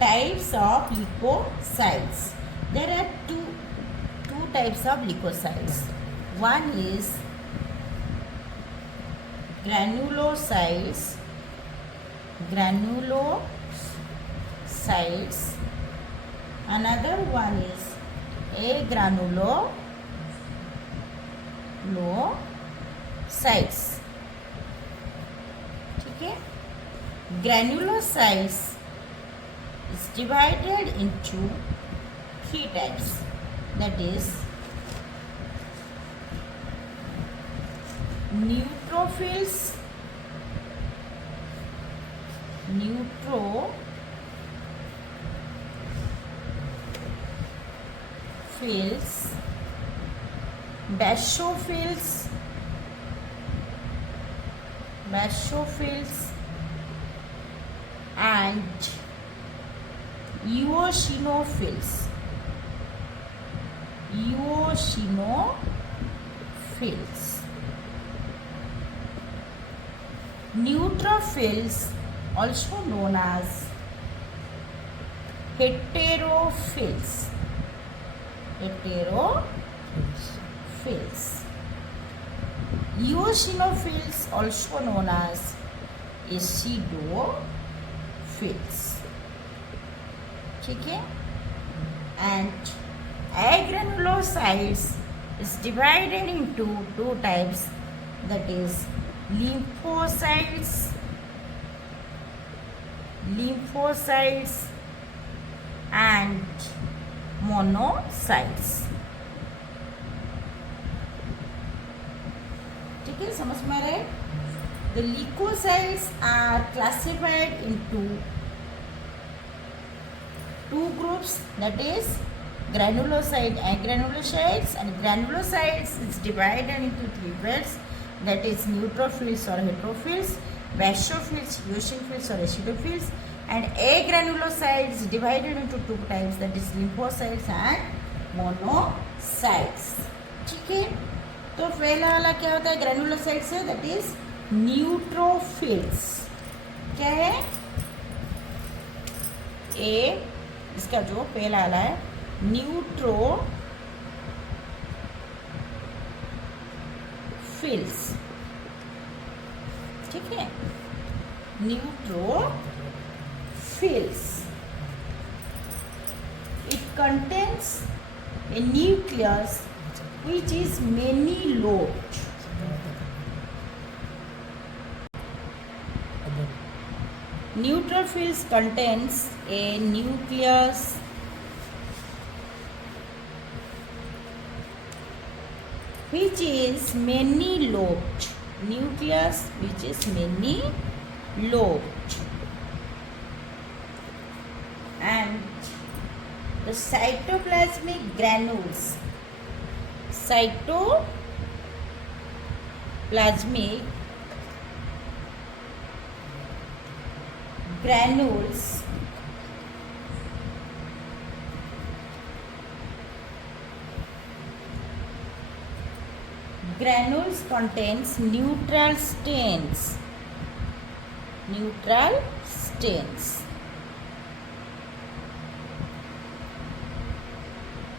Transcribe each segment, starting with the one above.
types of leukocytes. There are two types of leukocytes. One is granulocytes. Another one is agranulocytes. ठीक है. Granulocytes is divided into three types. That is neutrophils, basophils and eosinophils. Neutrophils, also known as heterophils. Eosinophils, also known as acidophils. ठीक है. And agranulocytes is divided into two types, that is lymphocytes and monocytes. ठीक है, समझ में आ रहा है. The leukocytes are classified into two groups, that is granulocyte and granulocytes. And granulocytes is divided into three parts, that is neutrophils or heterophils, basophils, eosinophils or acidophils, and agranulocytes divided into two types, that is lymphocytes and monocytes. ठीक है. तो पहला वाला क्या होता है, granulocytes है, that is neutrophils. क्या है, इसका जो पहला वाला है न्यूट्रोफिल्स. ठीक है, neutrophils. It contains a nucleus which is many-lobed. Neutrophils contains a nucleus which is many-lobed. And the cytoplasmic granules granules contains neutral stains.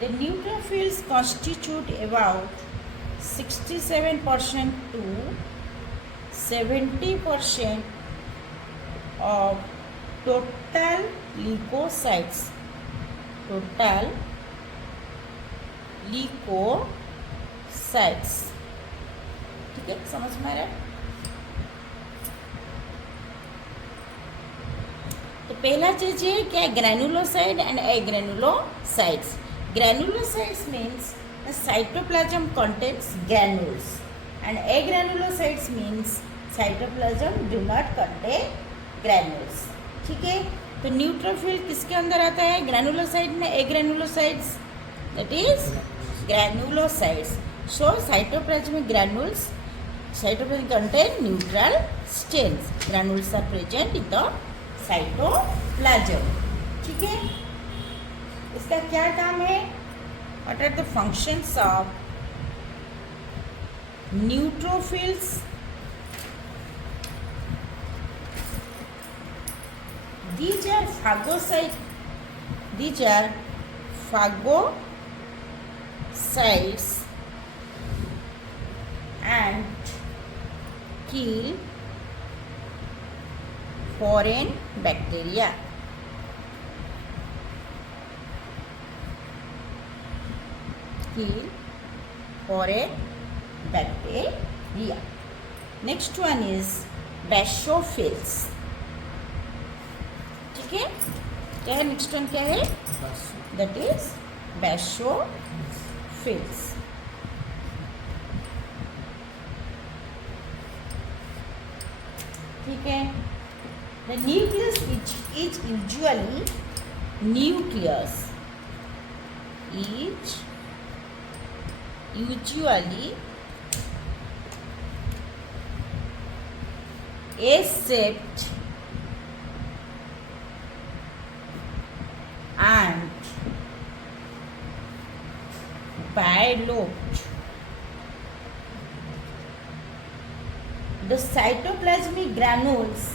The neutrophils constitute about 67% to 70% of total leukocytes. ठीक है, समझ में आ रहा है. तो पहला चीज है क्या, granulocyte and agranulocytes. Granulocytes means the cytoplasm contains granules, and agranulocytes means cytoplasm do not contain granules. ठीक है. तो न्यूट्रोफिल किसके अंदर आता है, ग्रेनुलोसाइट में agranulocytes, that is granulocytes. So cytoplasmic granules contain neutral stains. Granules are present in the cytoplasm. ठीक है. इसका क्या काम है, what are the functions of neutrophils? These are phagocytic These are phagocytes and kill foreign bacteria. Kill foreign bacteria. Next one is basophils. ठीक है, क्या है नेक्स्ट वन, क्या है, दैट इज basophils. ठीक है, the nucleus which is usually nucleus is usually A-shaped and bilobed. The cytoplasmic granules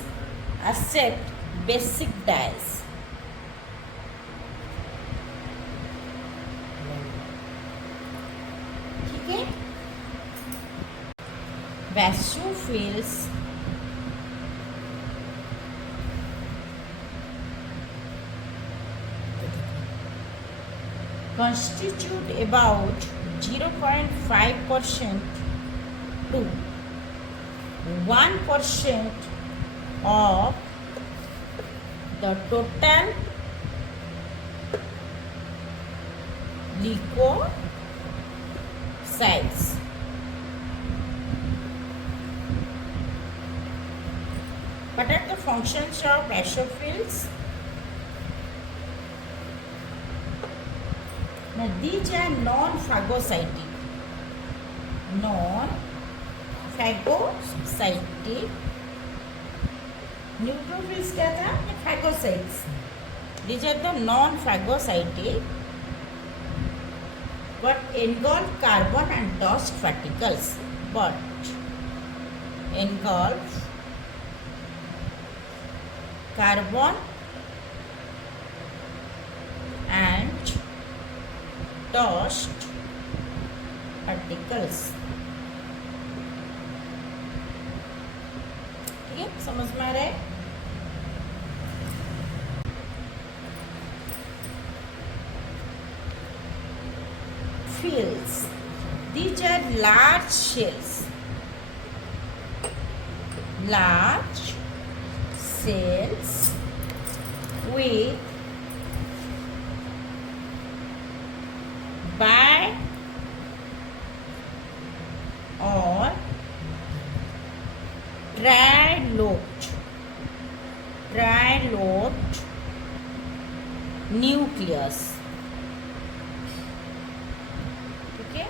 accept basic dyes. ठीक है, basophils constitute about 0.5% to 1% of the total leukocytes. What are the functions of basophils? Now these are non-phagocytic. Non-phagocytic. Neutrophils क्या था? Phagocytes. These are the non-phagocytic but engulf carbon and dust particles. But engulf carbon and dust particles. ठीक है, समझ में आ रहा है? Cells. These are large cells. Large cells with bi or trilobed nucleus. Okay,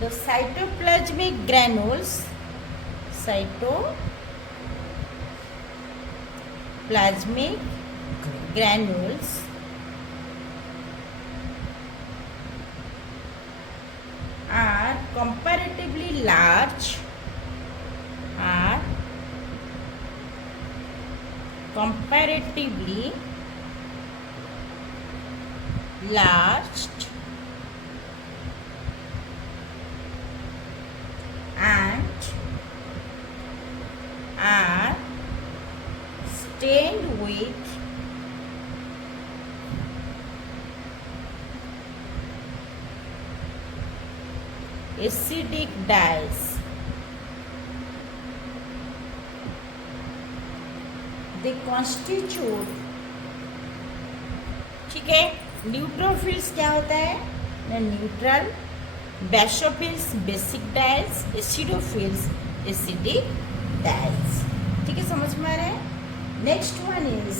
the cytoplasmic granules are comparatively large and are stained with acidic dyes. They constitute, ठीक है, neutrophils क्या होता है ना, neutral, basophils basic dyes, acidophils acidic dyes. ठीक है, समझ में आ रहा है? Next one is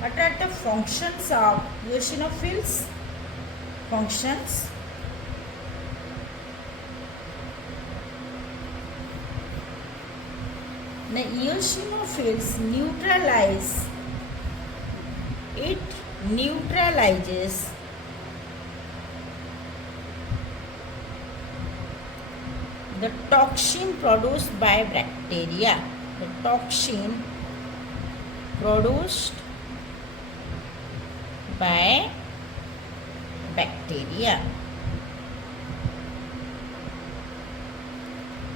what are the functions of eosinophils? Functions, the eosinophils neutralizes the toxin produced by bacteria. The toxin produced by bacteria.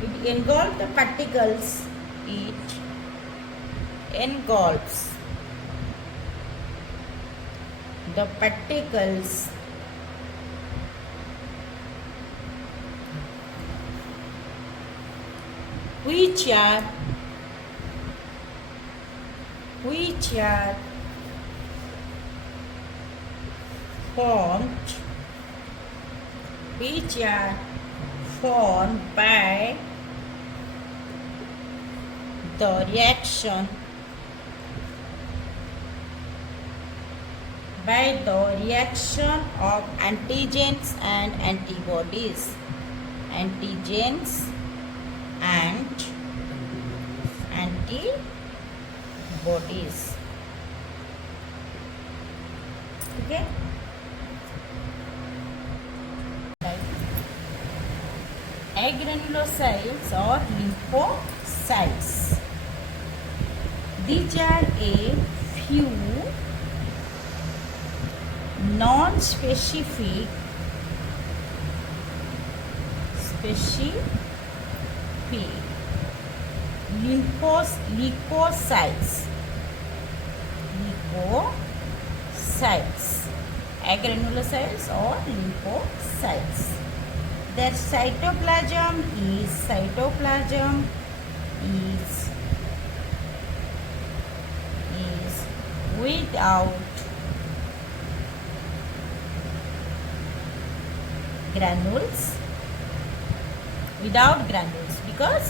It engulfs the particles. It engulfs the particles which are formed by the reaction of antigens and antibodies. Antigens and antibodies. Okay. Agranulocytes or lymphocytes. These are a few non-specific leukocytes. Agranulocytes or lymphocytes. Their cytoplasm is without granules, because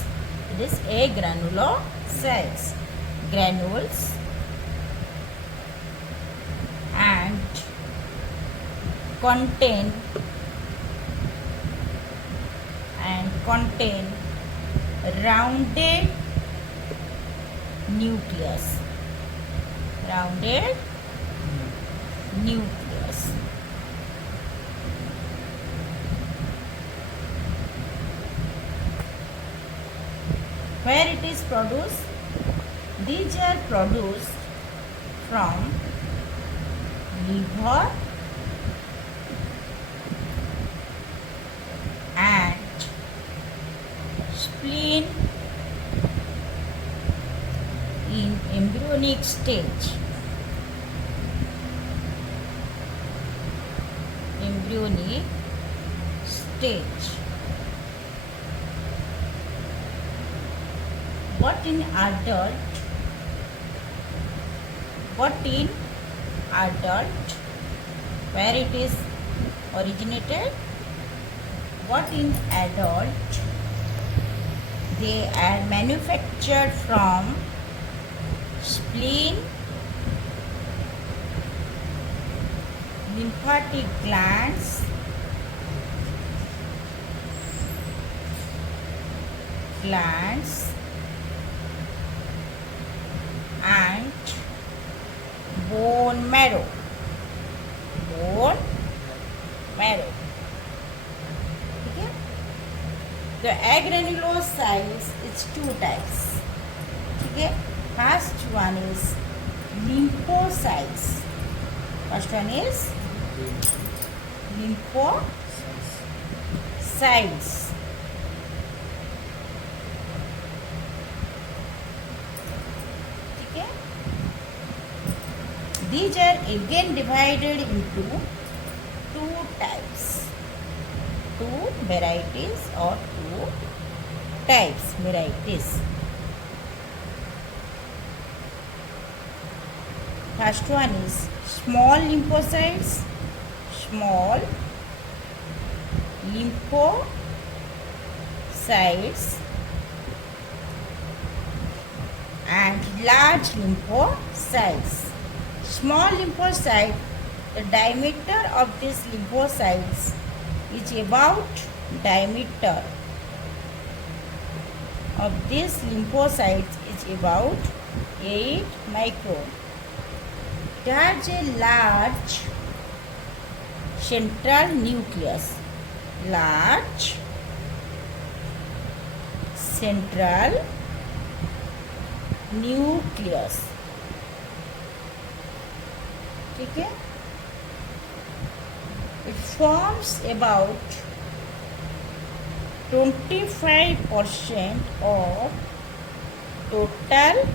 it is agranulocytes. Granules and contain rounded nucleus. Where it is produced? These are produced from liver and spleen in embryonic stage. But in adult, where it is originated? But in adult, they are manufactured from spleen, lymphatic glands, and bone marrow. Okay? The agranulocytes is two types. Okay? First one is lymphocytes. Okay? These are again divided into two types, varieties. First one is small lymphocytes, and large lymphocytes. Small lymphocyte, the diameter of these lymphocytes is about 8 micron. It has a large central nucleus. ठीक है. It forms about 25% of total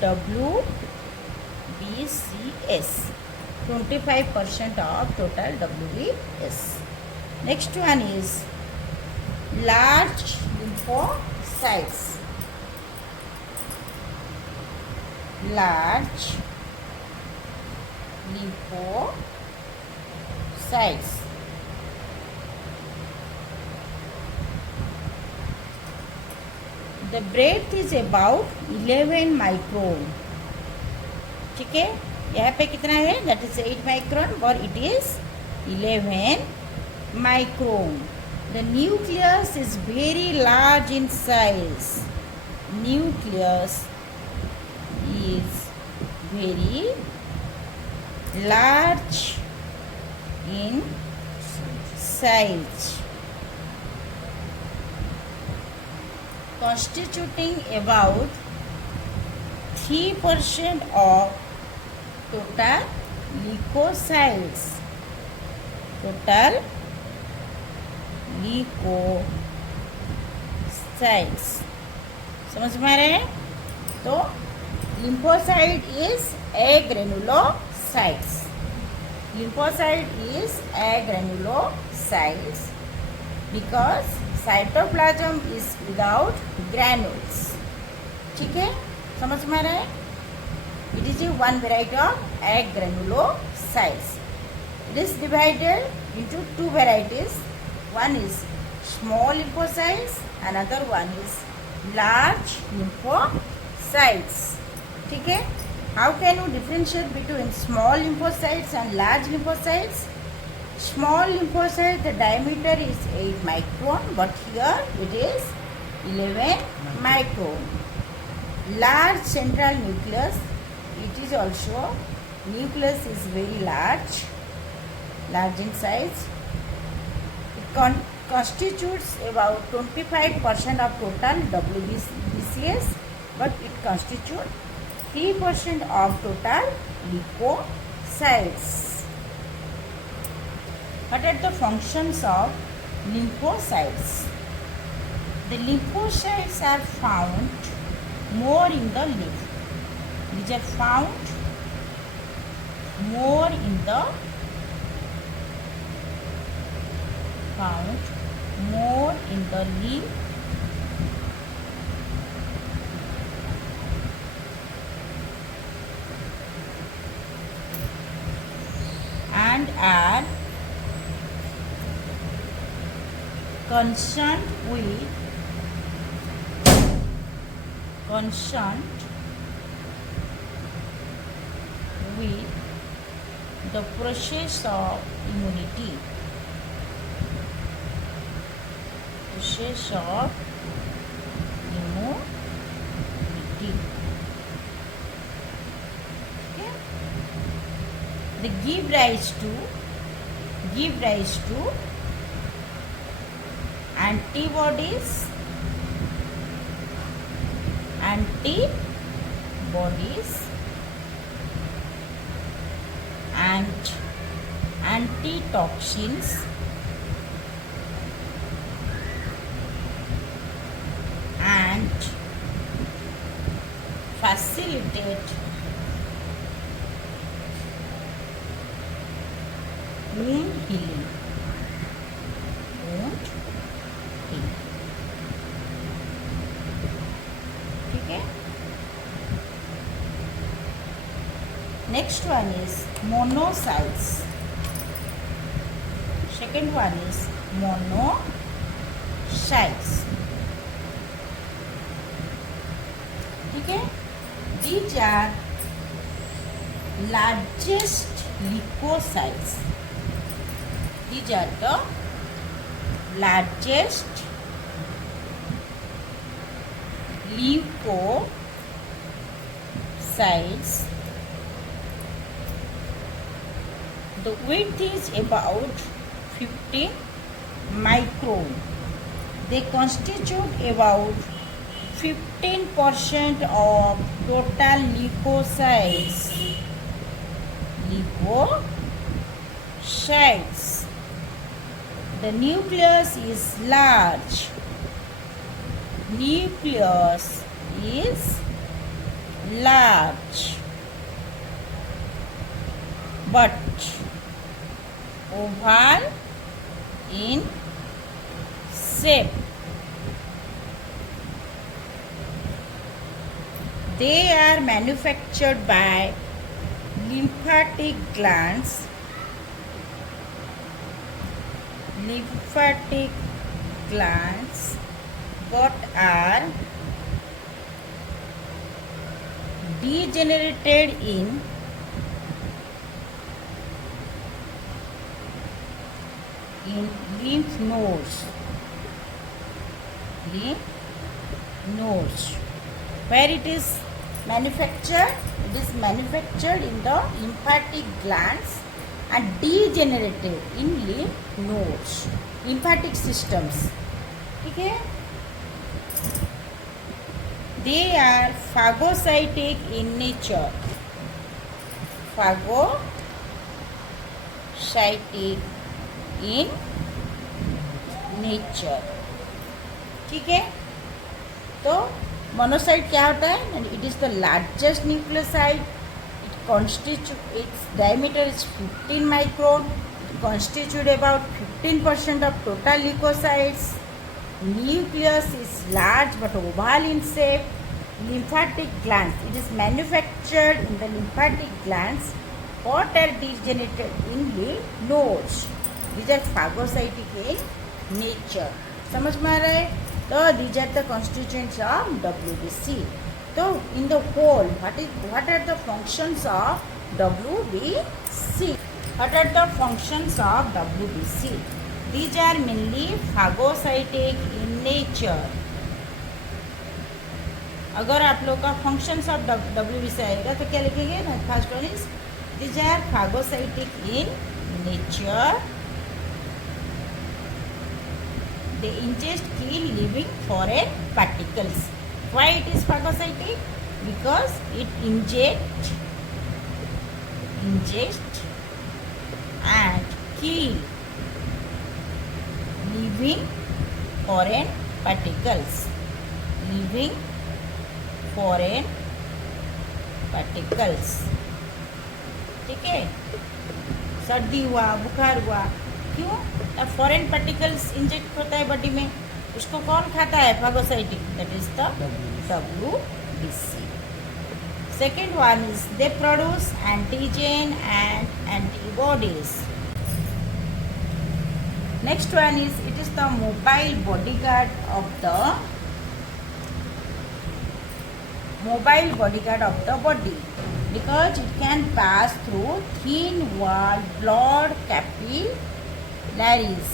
WBCS. 25% of total WBS. Next one is large lymphocytes. Large lymphocytes. The breadth is about 11 micron. ठीक है, यहाँ पे कितना है? That is 8 micron और it is 11 micron. The nucleus is very large in size. Nucleus is very large in size, constituting about 3% of total leukocytes. Total leukocytes. समझ में आ रहे हैं? तो lymphocyte is agranulocytes. Lymphocyte is agranulocytes because cytoplasm is without granules. ठीक है, समझ में आ रहा है? It is one variety of agranulocytes. It is divided into two varieties. One is small lymphocytes, another one is large lymphocytes. ठीक है? How can you differentiate between small lymphocytes and large lymphocytes? Small lymphocyte, the diameter is 8 micron, but here it is 11 micron. Large central nucleus, it is also, nucleus is very large in size. It constitutes about 25% of total WBCS, but it constitutes 3% of total leukocytes. What are the functions of lymphocytes? The lymphocytes are found more in the lymph. These are found more in the lymph and are concerned with the process of immunity. Okay. They give rise to antibodies and antitoxins and facilitate wound healing. ठीक है. Next one is monocytes. Second one is monocytes. ठीक है. These are largest leukocytes. These are the largest leukocytes. The width is about 15 micron. They constitute about 15% of total leukocytes. sites. The nucleus is large. Nucleus is large, but oval in shape. They are manufactured by lymphatic glands. Lymphatic glands, but are degenerated in lymph nodes. Lymph nodes. Where it is manufactured? It is manufactured in the lymphatic glands and degenerated in lymph nodes, lymphatic systems. Okay? They are phagocytic in nature. Phagocytic in nature. ठीक है? तो monocyte क्या होता है? And it is the largest nucleoside. It constitutes, its diameter is 15 micron. It constitutes about 15% of total leukocytes. Nucleus is large but oval in shape. Lymphatic glands. It is manufactured in the lymphatic glands but are degenerated in lymph nodes. These are phagocytic in nature. समझ में आ रहा है? तो these are the constituents of WBC. So in the whole, what are the functions of WBC? What are the functions of WBC? These are mainly phagocytic in nature. अगर आप लोग का functions of WBC आएगा तो क्या लिखेंगे? First one is these are phagocytic in nature. They ingest key living foreign particles. Why it is phagocytic? Because it ingest and kill living foreign particles. Living foreign particles. ठीक है? सर्दी हुआ, बुखार हुआ, क्यों? फॉरेन पार्टिकल्स इंजेक्ट होता है body में, उसको कौन खाता है? Phagocytic. That is the WBC. Second one is they produce antigen and antibodies. Next one is it is the mobile bodyguard of the body, because it can pass through thin wall blood capillaries.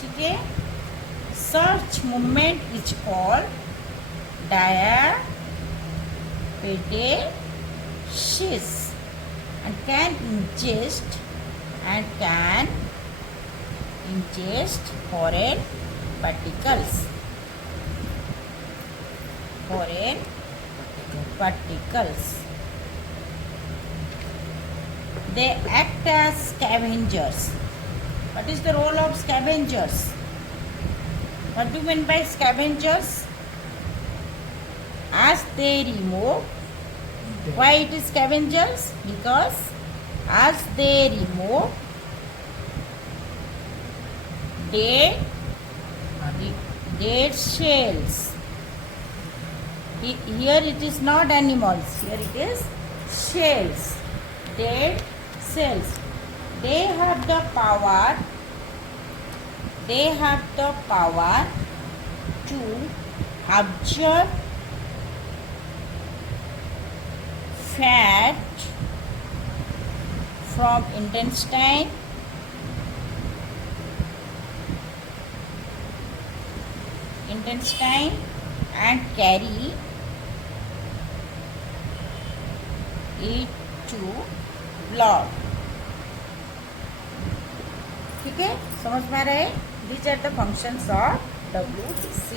ठीक है? Such movement is called diapedesis and can ingest foreign particles. They act as scavengers. What is the role of scavengers? What do you mean by scavengers? As they remove. Why it is scavengers? Because as they remove dead shells. Here it is not animals, here it is shells, dead cells. They have the power to absorb fat from intestine and carry it to blood. ठीक है? समझ में आ रहा है? These are the functions of WBC.